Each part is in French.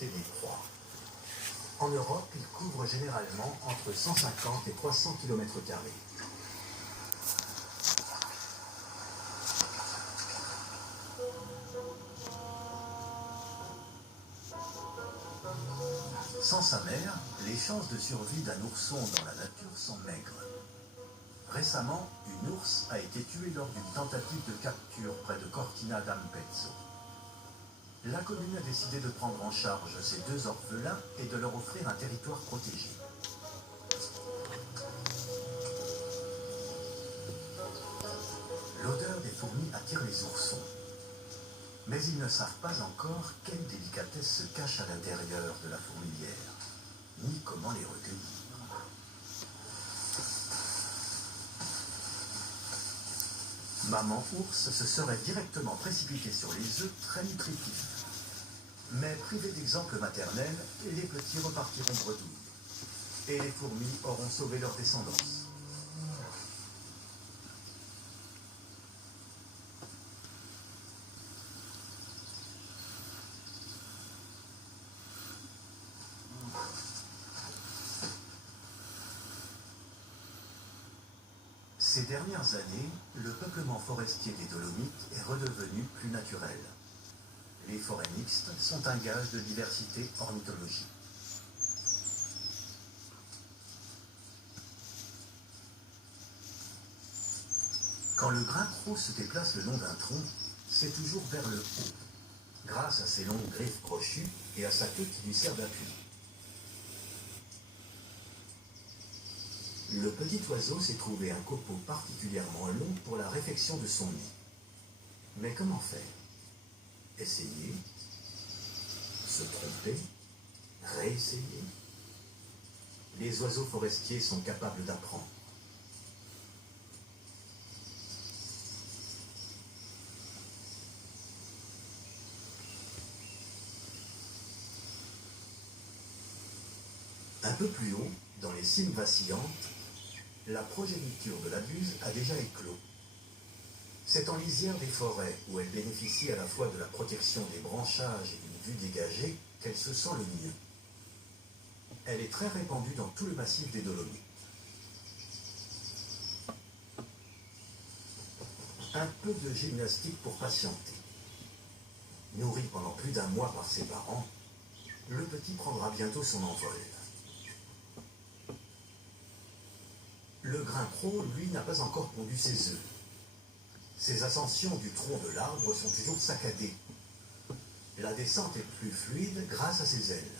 des proies. En Europe, ils couvrent généralement entre 150 et 300 km². Sans sa mère, les chances de survie d'un ourson dans la nature sont maigres. Récemment, une ours a été tuée lors d'une tentative de capture près de Cortina d'Ampezzo. La commune a décidé de prendre en charge ces deux orphelins et de leur offrir un territoire protégé. L'odeur des fourmis attire les oursons. Mais ils ne savent pas encore quelle délicatesse se cache à l'intérieur de la fourmilière, ni comment les recueillir. Maman ours se serait directement précipitée sur les œufs très nutritifs. Mais privés d'exemple maternel, les petits repartiront bredouilles. Et les fourmis auront sauvé leur descendance. Ces dernières années, le peuplement forestier des Dolomites est redevenu plus naturel. Les forêts mixtes sont un gage de diversité ornithologique. Quand le grain-croc se déplace le long d'un tronc, c'est toujours vers le haut, grâce à ses longues griffes crochues et à sa queue qui lui sert d'appui. Le petit oiseau s'est trouvé un copeau particulièrement long pour la réfection de son nid. Mais comment faire? Essayer, se tromper, réessayer. Les oiseaux forestiers sont capables d'apprendre. Un peu plus haut, dans les cimes vacillantes, la progéniture de la buse a déjà éclos. C'est en lisière des forêts, où elle bénéficie à la fois de la protection des branchages et d'une vue dégagée, qu'elle se sent le mieux. Elle est très répandue dans tout le massif des Dolomites. Un peu de gymnastique pour patienter. Nourri pendant plus d'un mois par ses parents, le petit prendra bientôt son envol. Le grain-croc, lui, n'a pas encore pondu ses œufs. Ses ascensions du tronc de l'arbre sont toujours saccadées. La descente est plus fluide grâce à ses ailes.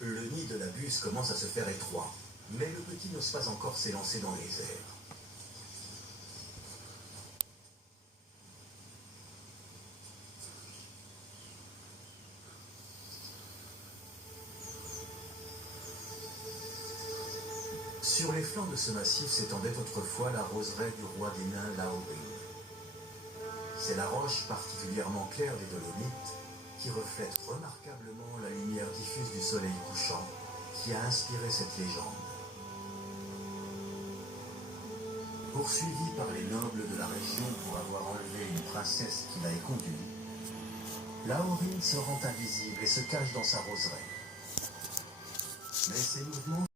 Le nid de la buse commence à se faire étroit, mais le petit n'ose pas encore s'élancer dans les airs. Sur les flancs de ce massif s'étendait autrefois la roseraie du roi des nains Laorin. C'est la roche particulièrement claire des Dolomites qui reflète remarquablement la lumière diffuse du soleil couchant qui a inspiré cette légende. Poursuivi par les nobles de la région pour avoir enlevé une princesse qui l'a écondue, Laorin se rend invisible et se cache dans sa roseraie. Mais ses mouvements